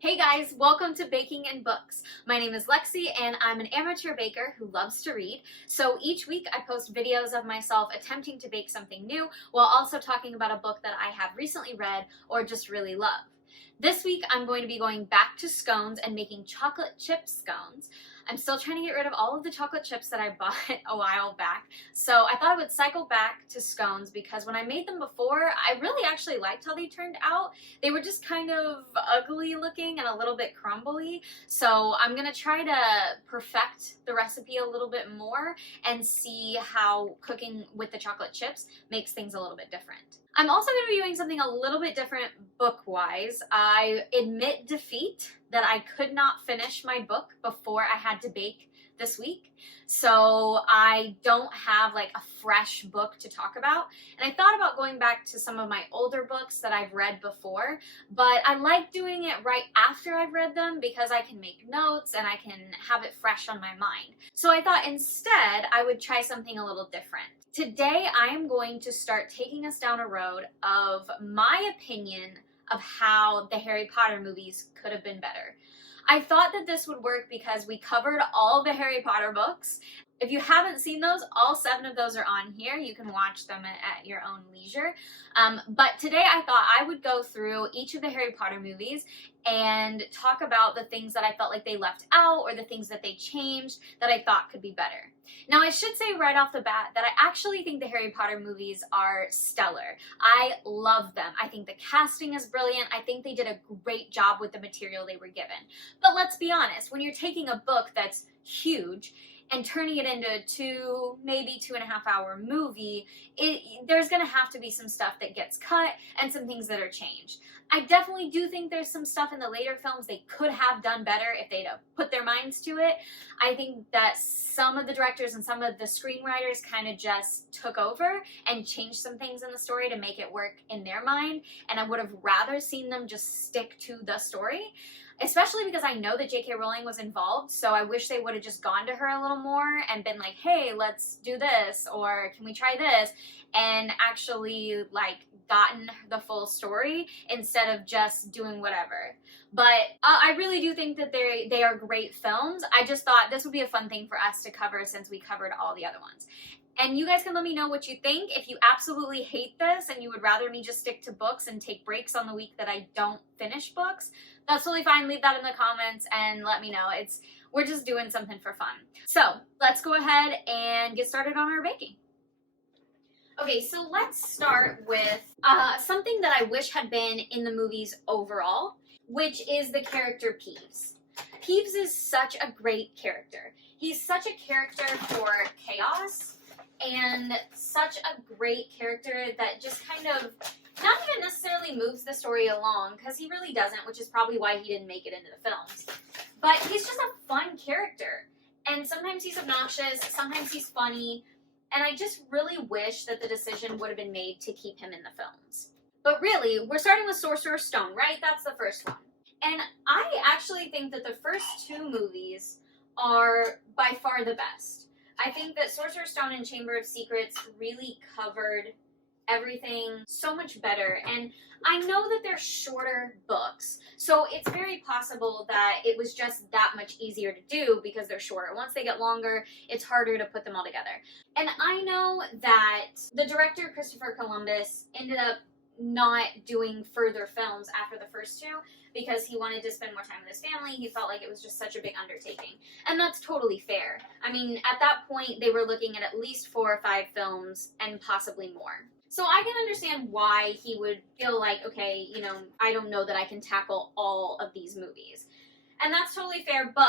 Hey guys, welcome to Baking and Books. My name is Lexi and I'm an amateur baker who loves to read. So each week I post videos of myself attempting to bake something new while also talking about a book that I have recently read or just really love. This week I'm going to be going back to scones and making chocolate chip scones. I'm still trying to get rid of all of the chocolate chips that I bought a while back, so I thought I would cycle back to scones because when I made them before, I really actually liked how they turned out. They were just kind of ugly looking and a little bit crumbly, so I'm gonna try to perfect the recipe a little bit more and see how cooking with the chocolate chips makes things a little bit different. I'm also going to be doing something a little bit different book-wise. I admit defeat that I could not finish my book before I had to bake this week, so I don't have like a fresh book to talk about. And I thought about going back to some of my older books that I've read before, but I like doing it right after I've read them because I can make notes and I can have it fresh on my mind. So I thought instead I would try something a little different. Today I am going to start taking us down a road of my opinion of how the Harry Potter movies could have been better. I thought that this would work because we covered all the Harry Potter books. If you haven't seen those, all 7 of those are on here. You can watch them at your own leisure. But today I thought I would go through each of the Harry Potter movies and talk about the things that I felt like they left out or the things that they changed that I thought could be better. Now, I should say right off the bat that I actually think the Harry Potter movies are stellar. I love them. I think the casting is brilliant. I think they did a great job with the material they were given. But let's be honest, when you're taking a book that's huge and turning it into a maybe 2.5 hour movie, there's gonna have to be some stuff that gets cut and some things that are changed. I definitely do think there's some stuff in the later films they could have done better if they'd have put their minds to it. I think that some of the directors and some of the screenwriters kind of just took over and changed some things in the story to make it work in their mind, and I would have rather seen them just stick to the story. Especially because I know that J.K. Rowling was involved, so I wish they would have just gone to her a little more and been like, hey, let's do this, or can we try this, and actually, like, gotten the full story instead of just doing whatever. But I really do think that they are great films. I just thought this would be a fun thing for us to cover since we covered all the other ones. And you guys can let me know what you think. If you absolutely hate this and you would rather me just stick to books and take breaks on the week that I don't finish books, that's totally fine. Leave that in the comments and let me know. We're just doing something for fun. So let's go ahead and get started on our baking. Okay, so let's start with something that I wish had been in the movies overall, which is the character Peeves. Peeves is such a great character. He's such a character for chaos, and such a great character that just kind of not even necessarily moves the story along, because he really doesn't, which is probably why he didn't make it into the films. But he's just a fun character, and sometimes he's obnoxious, sometimes he's funny, and I just really wish that the decision would have been made to keep him in the films. But really, we're starting with Sorcerer's Stone, right? That's the first one. And I actually think that the first 2 movies are by far the best. I think that Sorcerer's Stone and Chamber of Secrets really covered everything so much better. And I know that they're shorter books, so it's very possible that it was just that much easier to do because they're shorter. Once they get longer, it's harder to put them all together. And I know that the director, Christopher Columbus, ended up not doing further films after the first 2 because he wanted to spend more time with his family. He felt like it was just such a big undertaking. And that's totally fair. I mean, at that point, they were looking at least 4 or 5 films and possibly more. So I can understand why he would feel like, okay, I don't know that I can tackle all of these movies. And that's totally fair, but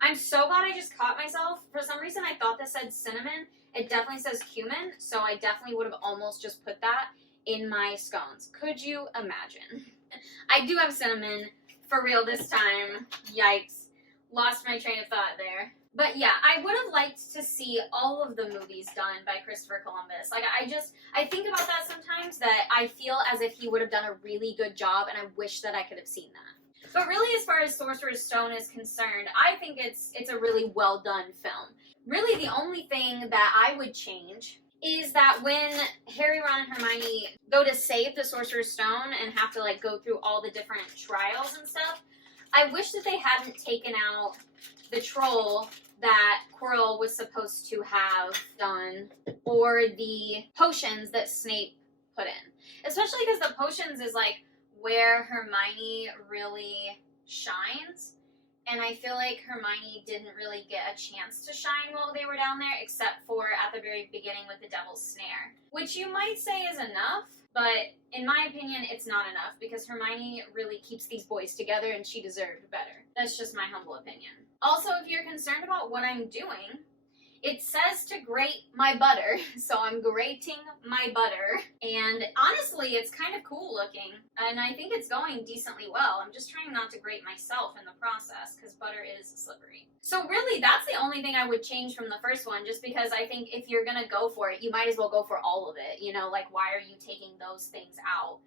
I'm so glad I just caught myself. For some reason, I thought this said cinnamon. It definitely says cumin, so I definitely would have almost just put that in my scones. Could you imagine? I do have cinnamon for real this time. Yikes. Lost my train of thought there. But yeah, I would have liked to see all of the movies done by Christopher Columbus. Like, I think about that sometimes, that I feel as if he would have done a really good job, and I wish that I could have seen that. But really, as far as Sorcerer's Stone is concerned, I think it's a really well done film. Really, the only thing that I would change is that when Harry, Ron, and Hermione go to save the Sorcerer's Stone and have to like go through all the different trials and stuff, I wish that they hadn't taken out the troll that Quirrell was supposed to have done, or the potions that Snape put in. Especially because the potions is like where Hermione really shines. And I feel like Hermione didn't really get a chance to shine while they were down there, except for at the very beginning with the Devil's Snare. Which you might say is enough, but in my opinion, it's not enough, because Hermione really keeps these boys together and she deserved better. That's just my humble opinion. Also, if you're concerned about what I'm doing, it says to grate my butter, so I'm grating my butter, and honestly, it's kind of cool looking, and I think it's going decently well. I'm just trying not to grate myself in the process, because butter is slippery. So really, that's the only thing I would change from the first one, just because I think if you're gonna go for it, you might as well go for all of it, you know, like, why are you taking those things out?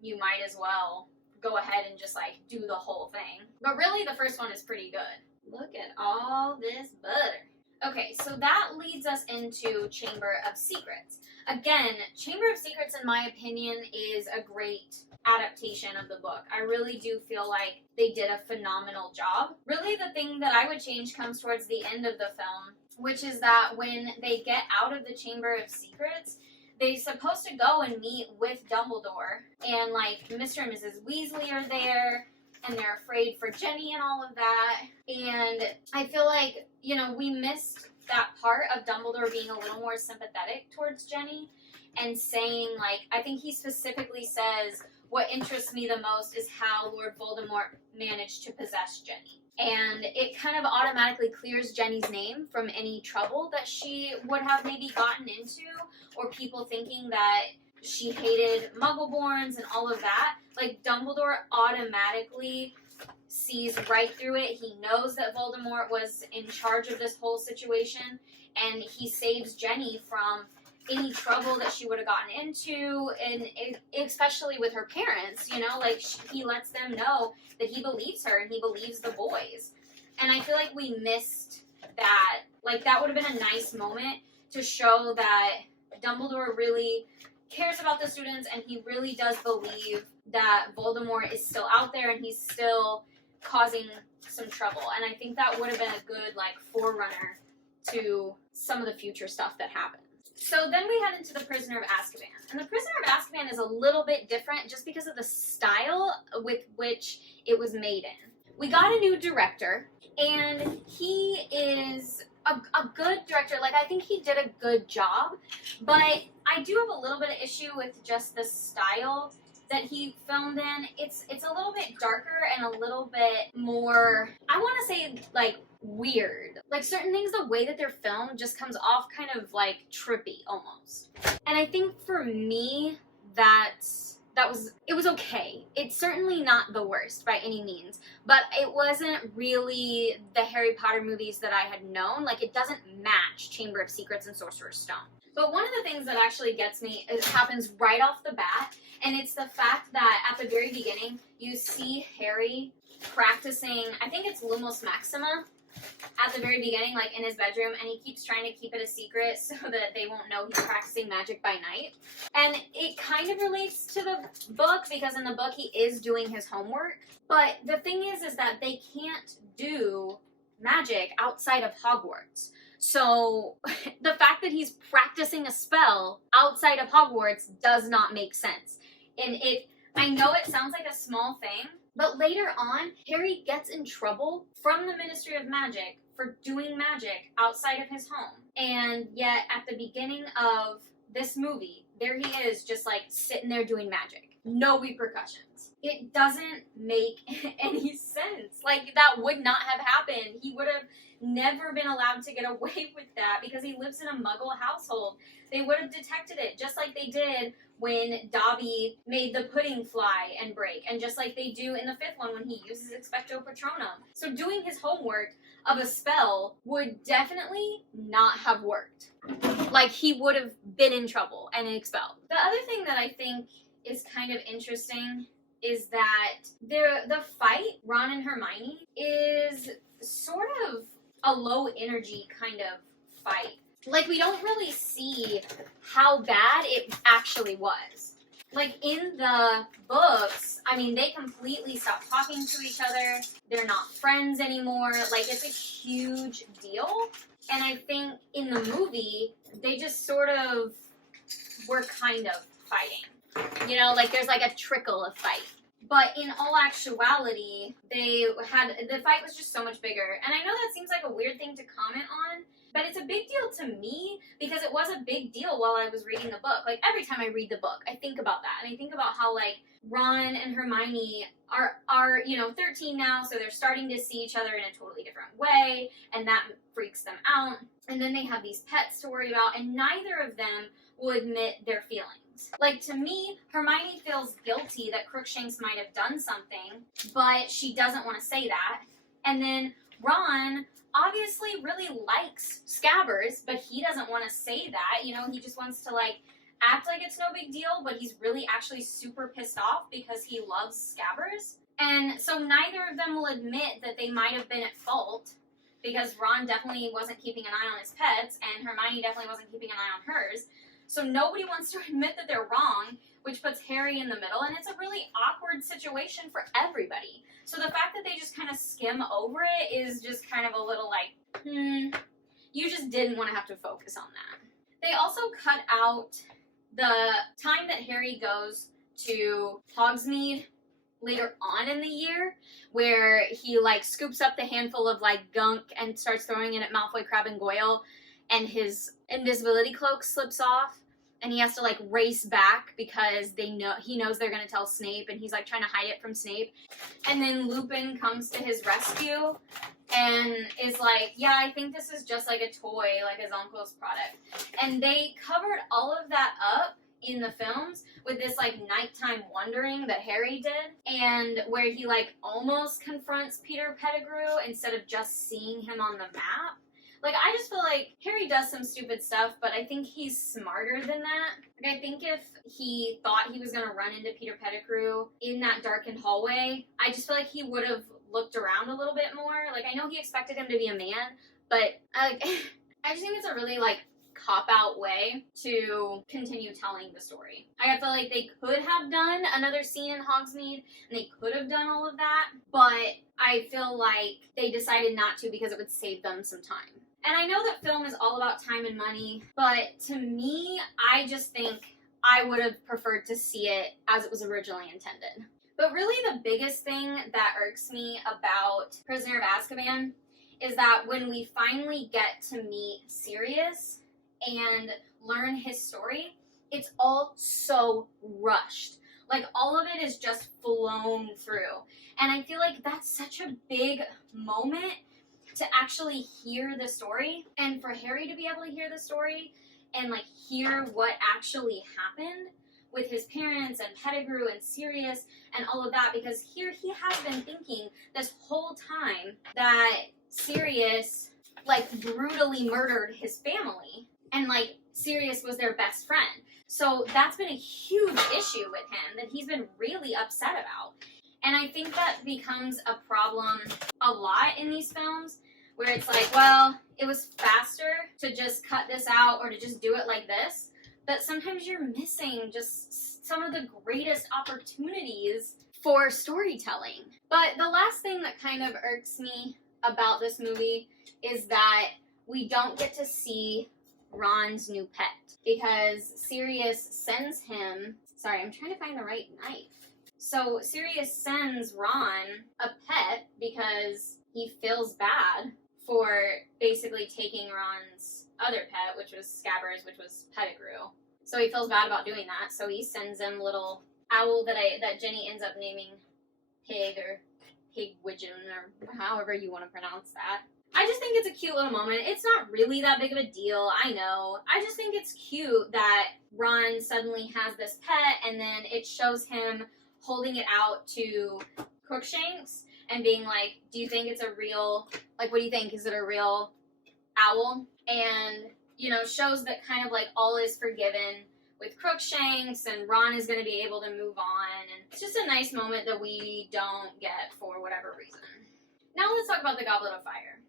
You might as well go ahead and just, like, do the whole thing. But really, the first one is pretty good. Look at all this butter. Okay, so that leads us into Chamber of Secrets. Again, Chamber of Secrets, in my opinion, is a great adaptation of the book. I really do feel like they did a phenomenal job. Really, the thing that I would change comes towards the end of the film, which is that when they get out of the Chamber of Secrets, they're supposed to go and meet with Dumbledore, and like Mr. and Mrs. Weasley are there, and they're afraid for Jenny and all of that. And I feel like, you know, we missed that part of Dumbledore being a little more sympathetic towards Jenny and saying, like, I think he specifically says, what interests me the most is how Lord Voldemort managed to possess Jenny. And it kind of automatically clears Jenny's name from any trouble that she would have maybe gotten into, or people thinking that she hated Muggleborns and all of that. Like, Dumbledore automatically sees right through it. He knows that Voldemort was in charge of this whole situation, and he saves Jenny from any trouble that she would have gotten into, and especially with her parents, you know, like, he lets them know that he believes her and he believes the boys. And I feel like we missed that. Like, that would have been a nice moment to show that Dumbledore really cares about the students, and he really does believe that Voldemort is still out there and he's still causing some trouble. And I think that would have been a good, like, forerunner to some of the future stuff that happens. So then we head into The Prisoner of Azkaban. And The Prisoner of Azkaban is a little bit different just because of the style with which it was made in. We got a new director, and he is a good director. Like, I think he did a good job, but I do have a little bit of issue with just the style that he filmed in. It's a little bit darker and a little bit more, I want to say, like, weird. Like, certain things, the way that they're filmed just comes off kind of, like, trippy almost. And I think for me, it was okay. It's certainly not the worst by any means, but it wasn't really the Harry Potter movies that I had known. Like, it doesn't match Chamber of Secrets and Sorcerer's Stone. But one of the things that actually gets me, it happens right off the bat, and it's the fact that at the very beginning, you see Harry practicing, I think it's Lumos Maxima, at the very beginning, like, in his bedroom, and he keeps trying to keep it a secret so that they won't know he's practicing magic by night. And it kind of relates to the book, because in the book he is doing his homework. But the thing is that they can't do magic outside of Hogwarts. So the fact that he's practicing a spell outside of Hogwarts does not make sense. And I know it sounds like a small thing, but later on, Harry gets in trouble from the Ministry of Magic for doing magic outside of his home. And yet, at the beginning of this movie, there he is just, like, sitting there doing magic. No repercussions. It doesn't make any sense. Like, that would not have happened. He would have never been allowed to get away with that because he lives in a Muggle household. They would have detected it, just like they did when Dobby made the pudding fly and break, and just like they do in the fifth one when he uses Expecto Patronum. So doing his homework of a spell would definitely not have worked. Like, he would have been in trouble and expelled. The other thing that I think is kind of interesting is that the fight, Ron and Hermione, is sort of a low energy kind of fight. like, we don't really see how bad it actually was. Like, in the books, I mean, they completely stop talking to each other. They're not friends anymore. Like, it's a huge deal. And I think in the movie, they just sort of were kind of fighting. You know, like, there's like a trickle of fight. But in all actuality, the fight was just so much bigger. And I know that seems like a weird thing to comment on, but it's a big deal to me because it was a big deal while I was reading the book. Like, every time I read the book, I think about that. And I think about how, like, Ron and Hermione are 13 now, so they're starting to see each other in a totally different way, and that freaks them out. And then they have these pets to worry about, and neither of them will admit their feelings. Like, to me, Hermione feels guilty that Crookshanks might have done something, but she doesn't want to say that. And then Ron obviously really likes Scabbers, but he doesn't want to say that. You know, he just wants to, like, act like it's no big deal, but he's really actually super pissed off because he loves Scabbers. And so neither of them will admit that they might have been at fault, because Ron definitely wasn't keeping an eye on his pets, and Hermione definitely wasn't keeping an eye on hers. So nobody wants to admit that they're wrong, which puts Harry in the middle, and it's a really awkward situation for everybody. So the fact that they just kind of skim over it is just kind of a little like, you just didn't want to have to focus on that. They also cut out the time that Harry goes to Hogsmeade later on in the year, where he, like, scoops up the handful of, like, gunk and starts throwing it at Malfoy, Crabbe, and Goyle, and his invisibility cloak slips off, and he has to, like, race back because he knows they're gonna tell Snape, and he's, like, trying to hide it from Snape. And then Lupin comes to his rescue and is like, yeah, I think this is just like a toy, like his uncle's product. And they covered all of that up in the films with this, like, nighttime wandering that Harry did, and where he, like, almost confronts Peter Pettigrew instead of just seeing him on the map. Like, I just feel like Harry does some stupid stuff, but I think he's smarter than that. Like, I think if he thought he was going to run into Peter Pettigrew in that darkened hallway, I just feel like he would have looked around a little bit more. Like, I know he expected him to be a man, but I just think it's a really, like, cop-out way to continue telling the story. I feel like they could have done another scene in Hogsmeade, and they could have done all of that, but I feel like they decided not to because it would save them some time. And I know that film is all about time and money, but to me, I just think I would have preferred to see it as it was originally intended. But really the biggest thing that irks me about Prisoner of Azkaban is that when we finally get to meet Sirius and learn his story, it's all so rushed. Like, all of it is just flown through. And I feel like that's such a big moment to actually hear the story, and for Harry to be able to hear the story and, like, hear what actually happened with his parents and Pettigrew and Sirius and all of that, because here he has been thinking this whole time that Sirius, like, brutally murdered his family, and, like, Sirius was their best friend. So that's been a huge issue with him that he's been really upset about. And I think that becomes a problem a lot in these films, where it's like, well, it was faster to just cut this out or to just do it like this, but sometimes you're missing just some of the greatest opportunities for storytelling. But the last thing that kind of irks me about this movie is that we don't get to see Ron's new pet, because Sirius sends him, sorry, I'm trying to find the right knife. So Sirius sends Ron a pet because he feels bad for basically taking Ron's other pet, which was Scabbers, which was Pettigrew. So he feels bad about doing that, so he sends him little owl that Jenny ends up naming Pig, or Pigwidgeon, or however you want to pronounce that. I just think it's a cute little moment. It's not really that big of a deal, I know. I just think it's cute that Ron suddenly has this pet, and then it shows him holding it out to Crookshanks and being like, do you think it's a real, like, what do you think? Is it a real owl? And, you know, shows that kind of, like, all is forgiven with Crookshanks, and Ron is going to be able to move on. And it's just a nice moment that we don't get for whatever reason. Now let's talk about the Goblet of Fire.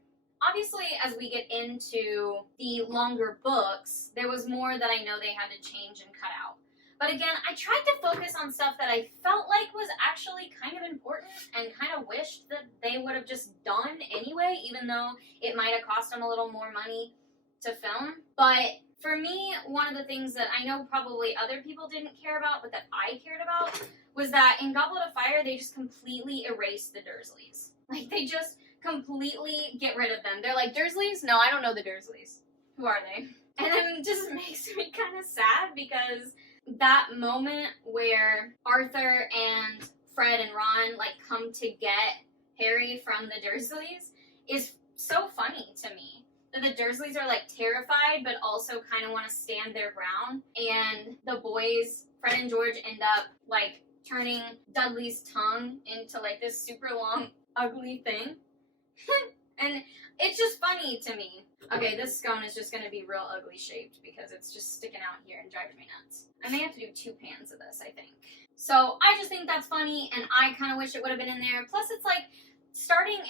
Obviously, as we get into the longer books, there was more that I know they had to change and cut out. But again, I tried to focus on stuff that I felt like was actually kind of important and kind of wished that they would have just done anyway, even though it might have cost them a little more money to film. But for me, one of the things that I know probably other people didn't care about, but that I cared about, was that in Goblet of Fire, they just completely erased the Dursleys. Like, they just completely get rid of them. They're like, Dursleys? No, I don't know the Dursleys. Who are they? And then it just makes me kind of sad, because that moment where Arthur and Fred and Ron, like, come to get Harry from the Dursleys is so funny to me. That the Dursleys are, like, terrified, but also kind of want to stand their ground. And the boys, Fred and George, end up, like, turning Dudley's tongue into, like, this super long, ugly thing. And it's just funny to me. Okay, this scone is just going to be real ugly shaped because it's just sticking out here and driving me nuts. I may have to do 2 pans of this, I think. So I just think that's funny, and I kind of wish it would have been in there. Plus, it's like,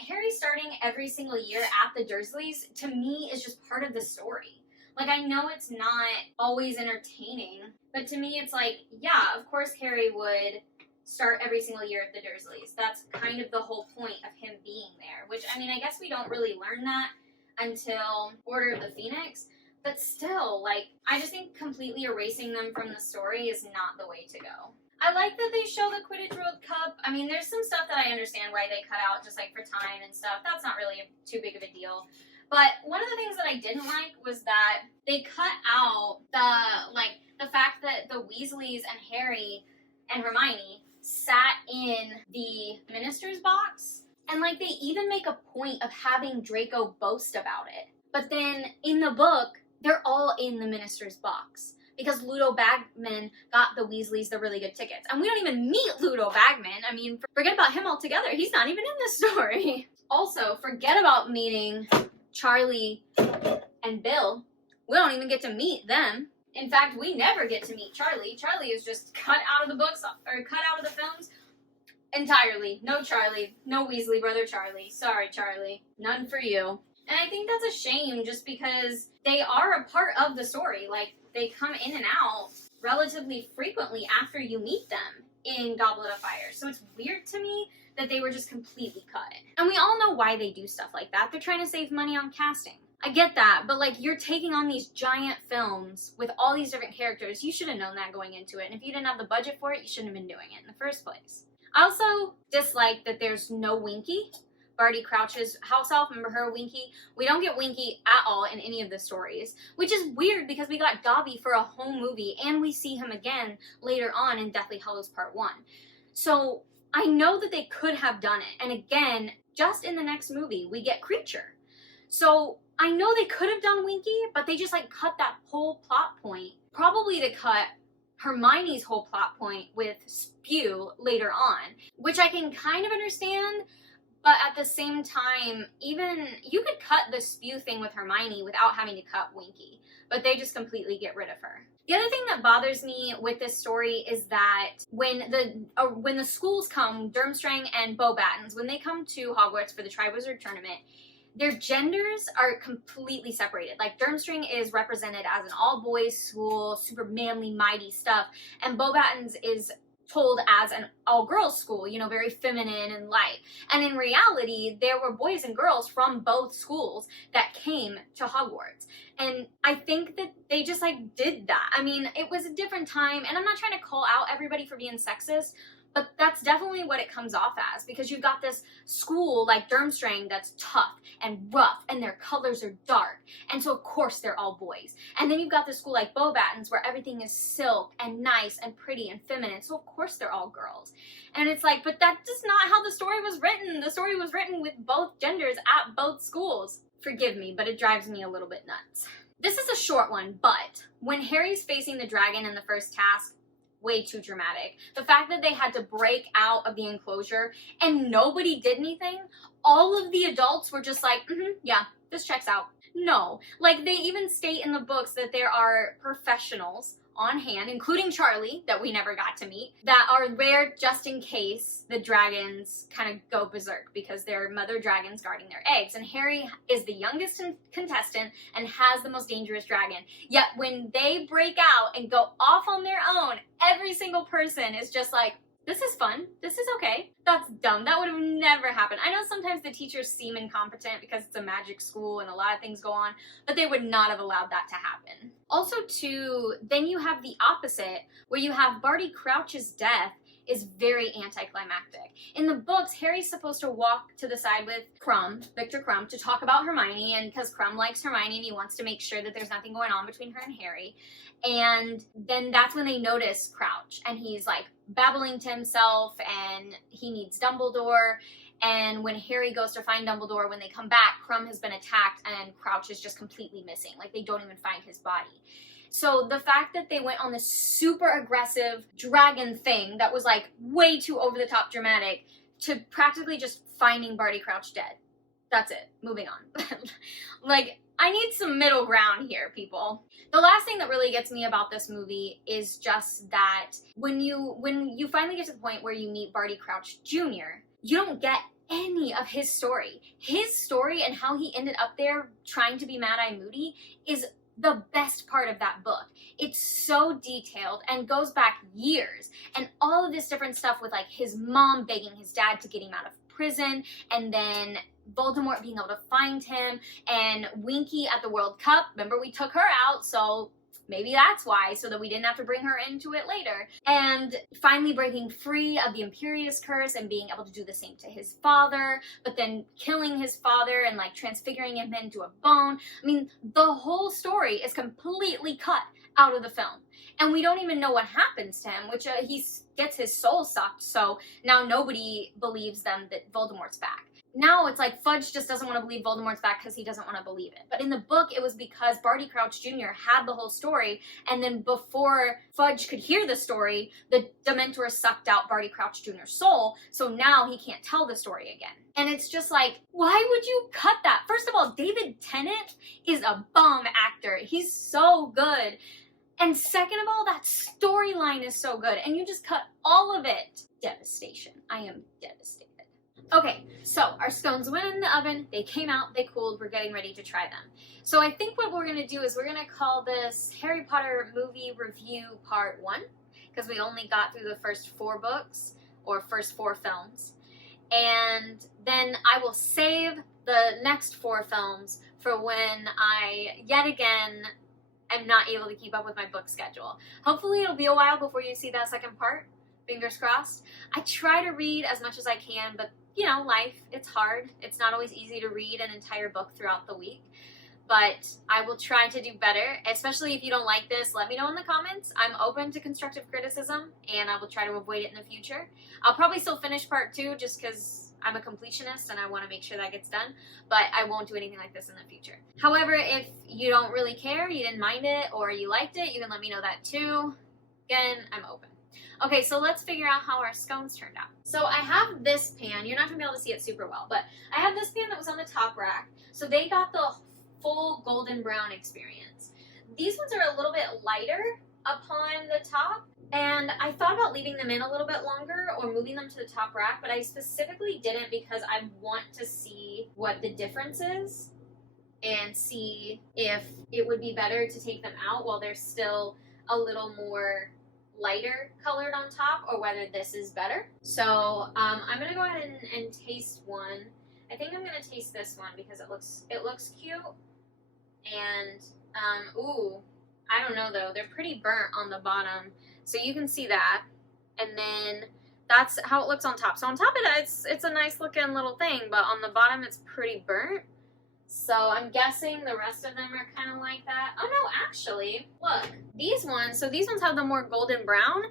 Harry starting every single year at the Dursleys, to me, is just part of the story. Like, I know it's not always entertaining, but to me, it's like, yeah, of course Harry would start every single year at the Dursleys. That's kind of the whole point of him being there, which, I mean, I guess we don't really learn that until Order of the Phoenix, but still, like, I just think completely erasing them from the story is not the way to go. I like that they show the Quidditch World Cup. I mean, there's some stuff that I understand why they cut out, just like for time and stuff. That's not really too big of a deal. But one of the things that I didn't like was that they cut out the fact that the Weasleys and Harry and Hermione sat in the minister's box. And, like, they even make a point of having Draco boast about it. But then in the book, they're all in the minister's box. Because Ludo Bagman got the Weasleys the really good tickets. And we don't even meet Ludo Bagman. I mean, forget about him altogether. He's not even in the story. Also, forget about meeting Charlie and Bill. We don't even get to meet them. In fact, we never get to meet Charlie. Charlie is just cut out of the books, or cut out of the films entirely. No Charlie. No Weasley brother Charlie. Sorry, Charlie. None for you. And I think that's a shame, just because they are a part of the story. Like, they come in and out relatively frequently after you meet them in Goblet of Fire. So it's weird to me that they were just completely cut. And we all know why they do stuff like that. They're trying to save money on casting. I get that, but, like, you're taking on these giant films with all these different characters. You should have known that going into it. And if you didn't have the budget for it, you shouldn't have been doing it in the first place. I also dislike that there's no Winky. Barty Crouch's house elf, remember her, Winky? We don't get Winky at all in any of the stories, which is weird because we got Dobby for a whole movie, and we see him again later on in Deathly Hallows Part 1. So I know that they could have done it, and again, just in the next movie, we get Creature. So I know they could have done Winky, but they just, like, cut that whole plot point, probably to cut Hermione's whole plot point with Spew later on, which I can kind of understand. But at the same time, even you could cut the Spew thing with Hermione without having to cut Winky, but they just completely get rid of her. The other thing that bothers me with this story is that when the schools come, Durmstrang and Beauxbatons, when they come to Hogwarts for the Triwizard Tournament, their genders are completely separated. Like, Durmstrang is represented as an all-boys school, super manly, mighty stuff, and Beauxbatons is told as an all-girls school, you know, very feminine and light. And in reality, there were boys and girls from both schools that came to Hogwarts. And I think that they just, like, did that. I mean, it was a different time, and I'm not trying to call out everybody for being sexist, but that's definitely what it comes off as, because you've got this school like Durmstrang that's tough and rough, and their colors are dark, and so of course they're all boys. And then you've got this school like Beauxbatons where everything is silk and nice and pretty and feminine, so of course they're all girls. And it's like, but that's just not how the story was written. The story was written with both genders at both schools. Forgive me, but it drives me a little bit nuts. This is a short one, but when Harry's facing the dragon in the first task, way too dramatic. The fact that they had to break out of the enclosure and nobody did anything, all of the adults were just like, yeah, this checks out. No, like, they even state in the books that there are professionals on hand, including Charlie, that we never got to meet, that are rare just in case the dragons kind of go berserk because they're mother dragons guarding their eggs. And Harry is the youngest contestant and has the most dangerous dragon. Yet when they break out and go off on their own, every single person is just like, this is fun. This is okay. That's dumb. That would have never happened. I know sometimes the teachers seem incompetent because it's a magic school and a lot of things go on, but they would not have allowed that to happen. Also, too, then you have the opposite, where you have Barty Crouch's death is very anticlimactic. In the books, Harry's supposed to walk to the side with Victor Crumb, to talk about Hermione, and because Crumb likes Hermione and he wants to make sure that there's nothing going on between her and Harry. And then that's when they notice Crouch, and he's like babbling to himself, and he needs Dumbledore. And when Harry goes to find Dumbledore, when they come back, Crumb has been attacked and Crouch is just completely missing. Like, they don't even find his body. So the fact that they went on this super aggressive dragon thing that was like way too over the top dramatic to practically just finding Barty Crouch dead. That's it. Moving on. Like, I need some middle ground here, people. The last thing that really gets me about this movie is just that when you finally get to the point where you meet Barty Crouch Jr., you don't get any of his story. His story and how he ended up there trying to be Mad-Eye Moody is the best part of that book. It's so detailed and goes back years, and all of this different stuff with like his mom begging his dad to get him out of prison, and then Voldemort being able to find him, and Winky at the World Cup. Remember, we took her out, so maybe that's why, so that we didn't have to bring her into it later. And finally breaking free of the Imperius Curse and being able to do the same to his father, but then killing his father and like transfiguring him into a bone. I mean, the whole story is completely cut out of the film. And we don't even know what happens to him, which he gets his soul sucked, so now nobody believes them that Voldemort's back. Now it's like Fudge just doesn't want to believe Voldemort's back because he doesn't want to believe it. But in the book, it was because Barty Crouch Jr. had the whole story, and then before Fudge could hear the story, the Dementors sucked out Barty Crouch Jr.'s soul, so now he can't tell the story again. And it's just like, why would you cut that? First of all, David Tennant is a bomb actor. He's so good. And second of all, that storyline is so good, and you just cut all of it. Devastation. I am devastated. Okay, so our scones went in the oven, they came out, they cooled, we're getting ready to try them. So I think what we're going to do is we're going to call this Harry Potter Movie Review Part 1, because we only got through the first 4 books, or first 4 films. And then I will save the next 4 films for when I, yet again, am not able to keep up with my book schedule. Hopefully it'll be a while before you see that second part. Fingers crossed. I try to read as much as I can, but you know, life, it's hard. It's not always easy to read an entire book throughout the week, but I will try to do better, especially if you don't like this. Let me know in the comments. I'm open to constructive criticism, and I will try to avoid it in the future. I'll probably still finish part 2 just because I'm a completionist and I want to make sure that gets done, but I won't do anything like this in the future. However, if you don't really care, you didn't mind it, or you liked it, you can let me know that too. Again, I'm open. Okay, so let's figure out how our scones turned out. So I have this pan. You're not going to be able to see it super well, but I have this pan that was on the top rack. So they got the full golden brown experience. These ones are a little bit lighter upon the top, and I thought about leaving them in a little bit longer or moving them to the top rack, but I specifically didn't because I want to see what the difference is and see if it would be better to take them out while they're still a little more lighter colored on top, or whether this is better. So I'm gonna go ahead and taste one. I think I'm gonna taste this one because it looks cute, and ooh, I don't know though, they're pretty burnt on the bottom, so you can see that, and then that's how it looks on top. So on top of that, it's a nice looking little thing, but on the bottom it's pretty burnt. So I'm guessing the rest of them are kind of like that. Oh no, actually, look, these ones have the more golden brown.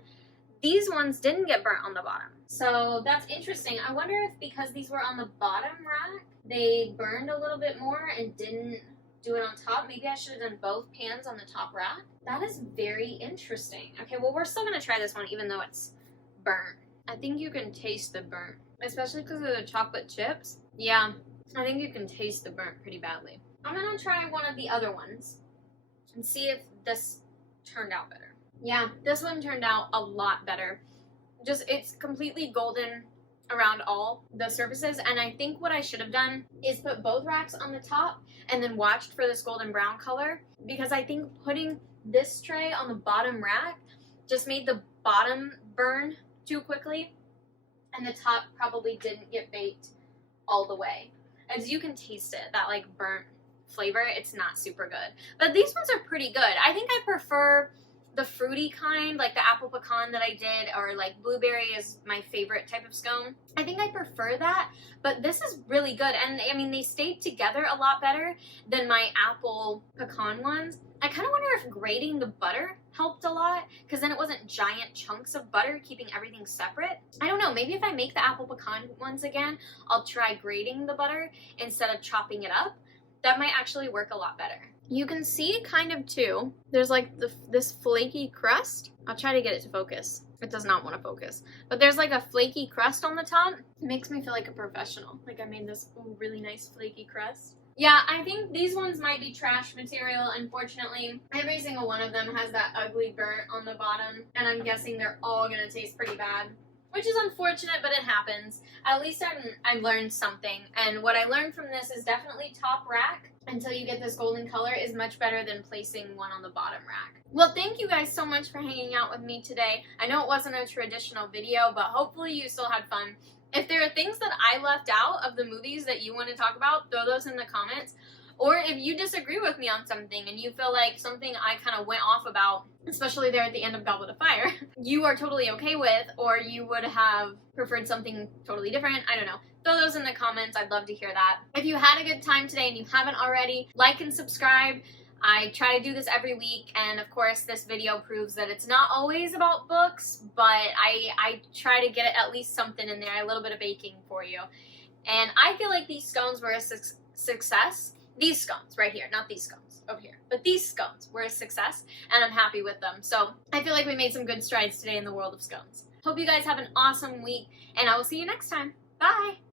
These ones didn't get burnt on the bottom. So that's interesting. I wonder if because these were on the bottom rack, they burned a little bit more and didn't do it on top. Maybe I should have done both pans on the top rack. That is very interesting. Okay, well, we're still gonna try this one even though it's burnt. I think you can taste the burnt, especially because of the chocolate chips. Yeah. I think you can taste the burnt pretty badly. I'm going to try one of the other ones and see if this turned out better. Yeah, this one turned out a lot better. Just, it's completely golden around all the surfaces, and I think what I should have done is put both racks on the top and then watched for this golden brown color, because I think putting this tray on the bottom rack just made the bottom burn too quickly, and the top probably didn't get baked all the way. As you can taste it, that like burnt flavor, it's not super good. But these ones are pretty good. I think I prefer the fruity kind, like the apple pecan that I did, or like blueberry is my favorite type of scone. I think I prefer that, but this is really good. And I mean, they stayed together a lot better than my apple pecan ones. I kind of wonder if grating the butter helped a lot, because then it wasn't giant chunks of butter keeping everything separate. I don't know, maybe if I make the apple pecan ones again, I'll try grating the butter instead of chopping it up. That might actually work a lot better. You can see kind of too, there's like this flaky crust. I'll try to get it to focus. It does not want to focus. But there's like a flaky crust on the top. It makes me feel like a professional. Like I made this really nice flaky crust. Yeah, I think these ones might be trash material, unfortunately. Every single one of them has that ugly burnt on the bottom, and I'm guessing they're all gonna taste pretty bad. Which is unfortunate, but it happens. At least I learned something, and what I learned from this is definitely top rack until you get this golden color is much better than placing one on the bottom rack. Well, thank you guys so much for hanging out with me today. I know it wasn't a traditional video, but hopefully you still had fun. If there are things that I left out of the movies that you want to talk about, throw those in the comments. Or if you disagree with me on something and you feel like something I kind of went off about, especially there at the end of Goblet of Fire, you are totally okay with, or you would have preferred something totally different, I don't know. Throw those in the comments. I'd love to hear that. If you had a good time today and you haven't already, like and subscribe. I try to do this every week, and of course this video proves that it's not always about books, but I try to get at least something in there, a little bit of baking for you. And I feel like these scones were a success. These scones right here, not these scones over here, but these scones were a success, and I'm happy with them. So I feel like we made some good strides today in the world of scones. Hope you guys have an awesome week, and I will see you next time. Bye!